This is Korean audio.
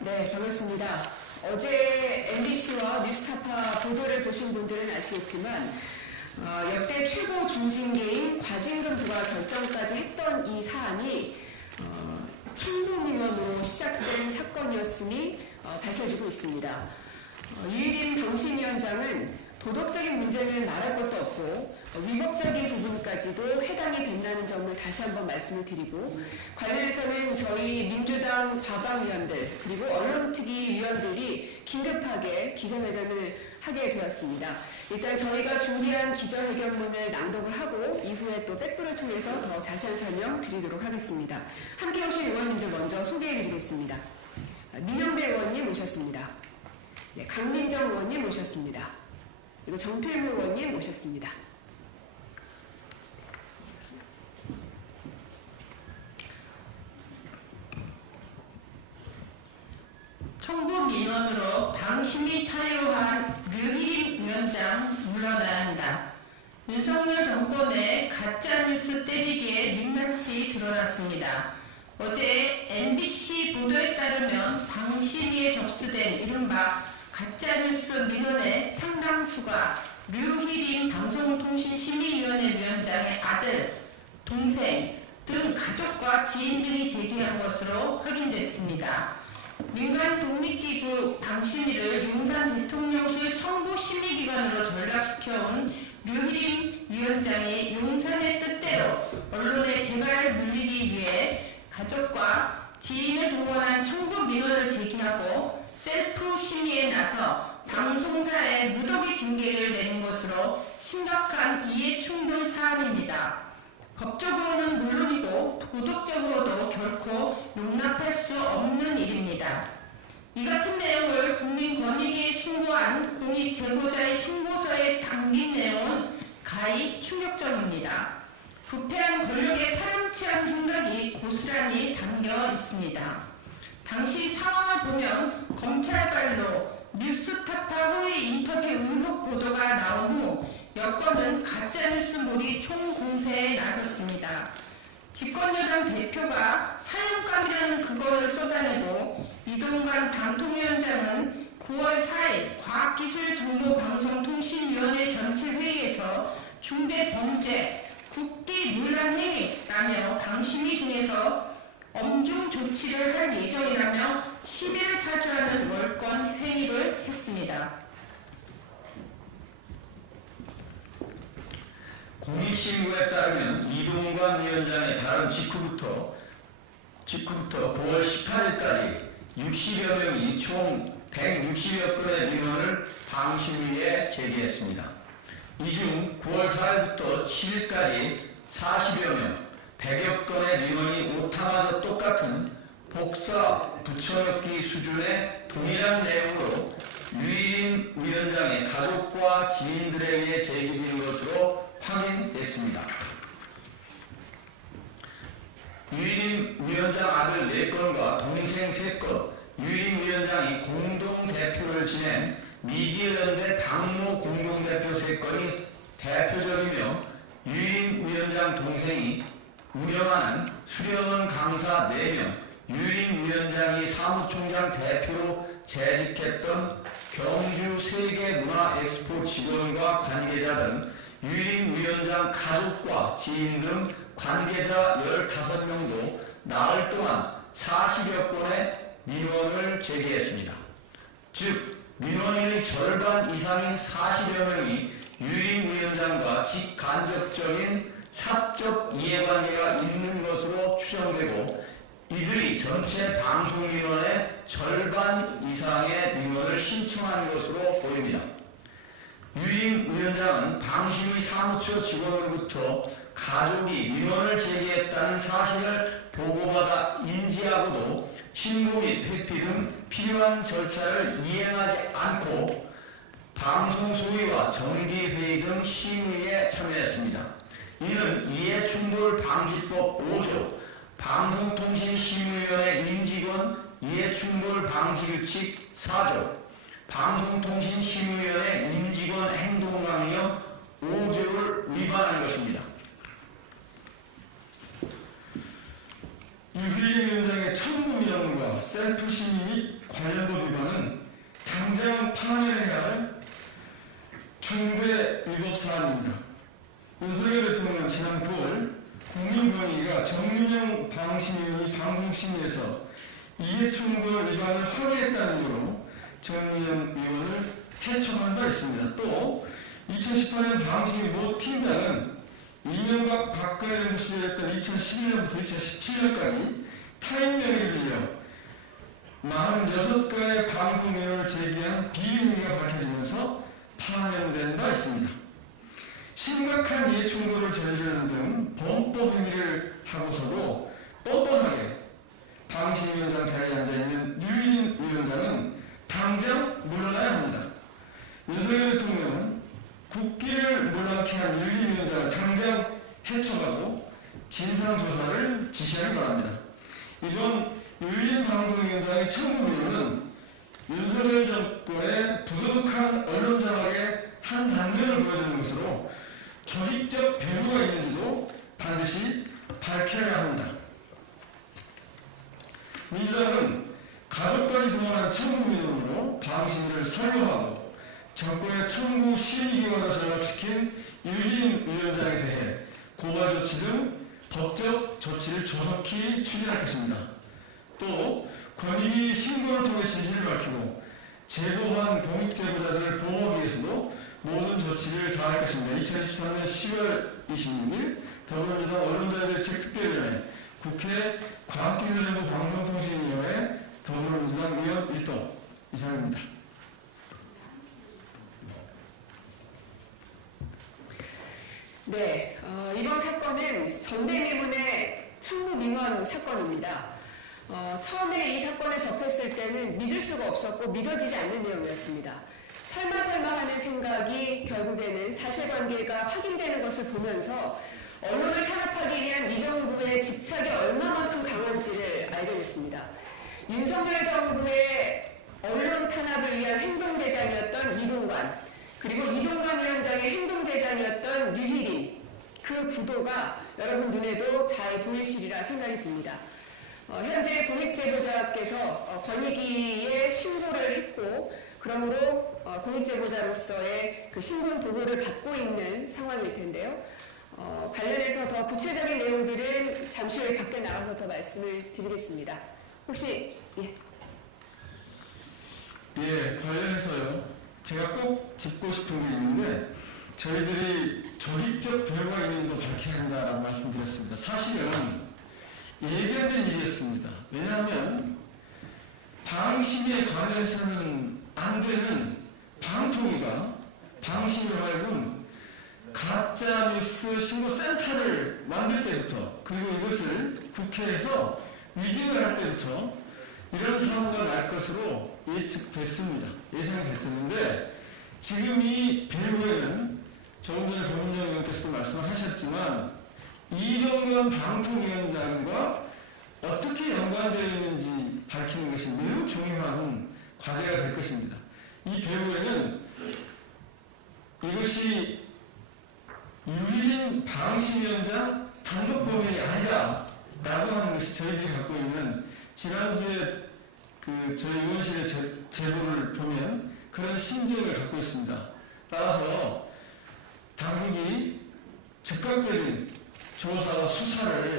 네, 반갑습니다. 어제 MBC와 뉴스타파 보도를 보신 분들은 아시겠지만 역대 최고 중징계인 과징금 부과 결정까지 했던 이 사안이 청부민원으로 시작된 사건이었음이 밝혀지고 있습니다. 유일인 방심위원장은 도덕적인 문제는 말할 것도 없고 위법적인 부분까지도 해당이 된다는 점을 다시 한번 말씀을 드리고, 관련해서는 저희 민주당 과방위원들 그리고 언론특위 위원들이 긴급하게 기자회견을 하게 되었습니다. 일단 저희가 준비한 기자회견문을 낭독을 하고 이후에 또 백부를 통해서 더 자세한 설명 드리도록 하겠습니다. 함께 오신 의원님들 먼저 소개해드리겠습니다. 민영배 의원님 오셨습니다. 네, 강민정 의원님 오셨습니다. 그리고 정필무 의원님 모셨습니다. 청부 민원으로 방심이 사유한 류희림 위원장 물러나야 한다. 윤석열 정권의 가짜뉴스 때리기에 민낯이 드러났습니다. 어제 MBC 보도에 따르면 방심위에 접수된 이른바 가짜뉴스 민원의 상당수가 류희림 방송통신심의위원회 위원장의 아들, 동생 등 가족과 지인 등이 제기한 것으로 확인됐습니다. 민간 독립기구 방심위를 용산 대통령실 청부심의기관으로 전락시켜온 류희림 위원장이 용산의 뜻대로 언론의 재갈을 물리기 위해 가족과 지인을 동원한 청부 민원을 제기하고 셀프 심의에 나서 방송사에 무더기 징계를 내린 것으로 심각한 이해충돌 사안입니다. 법적으로는 물론이고 도덕적으로도 결코 용납할 수 없는 일입니다. 이 같은 내용을 국민권익위에 신고한 공익 제보자의 신고서에 담긴 내용은 가히 충격적입니다. 부패한 권력의 파렴치한 행각이 고스란히 담겨 있습니다. 당시 상황을 보면 검찰발로 뉴스타파 호의 인터뷰 의혹 보도가 나온 후 여권은 가짜뉴스몰이 총공세에 나섰습니다. 집권여당 대표가 사형감이라는 그거를 쏟아내고 이동관 방통위원장은 9월 4일 과학기술정보방송통신위원회 전체 회의에서 중대범죄, 국기문란행위라며 방심위 등에서 엄중 조치를 할 예정이라며 시비를 사주하는 월권 회의를 했습니다. 공익신고에 따르면 이동관 위원장의 발언 직후부터 9월 18일까지 60여 명이 총 160여 건의 민원을 방심위에 제기했습니다. 이 중 9월 4일부터 7일까지 40여 명, 100여 건의 민원이 오타마저 똑같은 복사 붙여넣기 수준의 동일한 내용으로 유희림 위원장의 가족과 지인들에 의해 제기된 것으로 확인됐습니다. 유희림 위원장 아들 4건과 동생 3건, 유희림 위원장이 공동대표를 지낸 미디어연대 당무 공동대표 3건이 대표적이며, 유희림 위원장 동생이 운영하는 수련원 강사 4명, 유희림 위원장이 사무총장 대표로 재직했던 경주 세계문화엑스포 직원과 관계자 등 유희림 위원장 가족과 지인 등 관계자 15명도 나흘 동안 40여 건의 민원을 제기했습니다. 즉, 민원인의 절반 이상인 40여 명이 유희림 위원장과 직간접적인 사적 이해관계가 있는 것으로 추정되고, 이들이 전체 방송 민원의 절반 이상의 민원을 신청한 것으로 보입니다. 유희림 위원장은 방심위 사무처 직원으로부터 가족이 민원을 제기했다는 사실을 보고받아 인지하고도 신고 및 회피 등 필요한 절차를 이행하지 않고 방송 소위와 정기회의 등 심의에 참여했습니다. 이는 이해충돌 방지법 5조, 방송통신심의위원회 임직원 이해충돌 방지규칙 4조, 방송통신심의위원회 임직원 행동강령 5조를 위반한 것입니다. 유희림 위원장의 청부 민원과 셀프 심의 및 관련법 위반은 당장 파면해야 할 중대 위법 사안입니다. 윤석열 대통령은 지난 9월 국민권익위가 정민영 방심위원이 방송심의에서 이해충돌 위반을 확인했다는 이유로 정민영 위원을 해청한 바 있습니다. 또 2018년 방심위 모 팀장은 이명박 박근혜 정부 시절이었던 2011년부터 2017년까지 타인 명의를 빌려 46건의 방송위원을 제기한 비리행위가 밝혀지면서 파면된 바 있습니다. 심각한 이해충돌을 저지르는 등 범법 행위를 하고서도 뻔뻔하게 방심위원장 자리에 앉아있는 유일인 위원장은 당장 물러나야 합니다. 윤석열 대통령은 국기를 물랑케 한 유일인 위원장을 당장 해청하고 진상조사를 지시하기 바랍니다. 이번 유일인 방송위원장의 청구문은 윤석열 정권의 부도덕한 언론 장악의 한 단면을 보여주는 것으로 조직적 배후가 있는지도 반드시 밝혀야 합니다. 민주당은 가족까지 동원한 청구민원으로 방심위를 사유하고 정권의 청구 심의기관을 전락시킨 유진 위원장에 대해 고발 조치 등 법적 조치를 조속히 추진할 것입니다. 또 권익위 신고를 통해 진실을 밝히고 제보한 공익제보자들을 보호하기 위해서도 모든 조치를 다할 것입니다. 2023년 10월 26일 더불어민주당 언론자유대책 특별위원회 국회 과학기술정보 방송통신위원회 더불어민주당 의원 1동 이상입니다. 네, 이번 사건은 전대미문의 청구민원 사건입니다. 처음에 이 사건을 접했을 때는 믿을 수가 없었고 믿어지지 않는 내용이었습니다. 설마 하는 생각이 결국에는 사실관계가 확인되는 것을 보면서 언론을 탄압하기 위한 이 정부의 집착이 얼마만큼 강한지를 알게 됐습니다. 윤석열 정부의 언론 탄압을 위한 행동대장이었던 이동관, 그리고 이동관 위원장의 행동대장이었던 유희린, 그 구도가 여러분 눈에도 잘 보이시리라 생각이 듭니다. 현재 공익제보자께서 권익위에 신고를 했고, 그러므로 공익제보자로서의 그 신분 보호를 받고 있는 상황일 텐데요. 관련해서 더 구체적인 내용들은 잠시 후에 밖에 나가서 더 말씀을 드리겠습니다. 혹시 관련해서요. 제가 꼭 짚고 싶은 게 있는데 저희들이 조직적 배후가 있는 걸 밝혀야 한다라고 말씀드렸습니다. 사실은 예견된 일이었습니다. 왜냐하면 방심에 관련해서는 안 되는 방통위가 방심을 말고 가짜뉴스 신고센터를 만들 때부터, 그리고 이것을 국회에서 위증을 할 때부터 이런 사고가 날 것으로 예측됐습니다. 예상이 됐었는데 지금 이 배후에는 조금 전에 고민정 의원께서도 말씀하셨지만 이동관 방통위원장과 어떻게 연관되어 있는지 밝히는 것이 매우 중요한 과제가 될 것입니다. 이 배후에는 이것이 유일인 방심위원장 단독 범인이 아니다 라고 하는 것이 저희들이 갖고 있는 지난주에 저희 의원실의 제보를 보면 그런 심정을 갖고 있습니다. 따라서 당국이 적극적인 조사와 수사를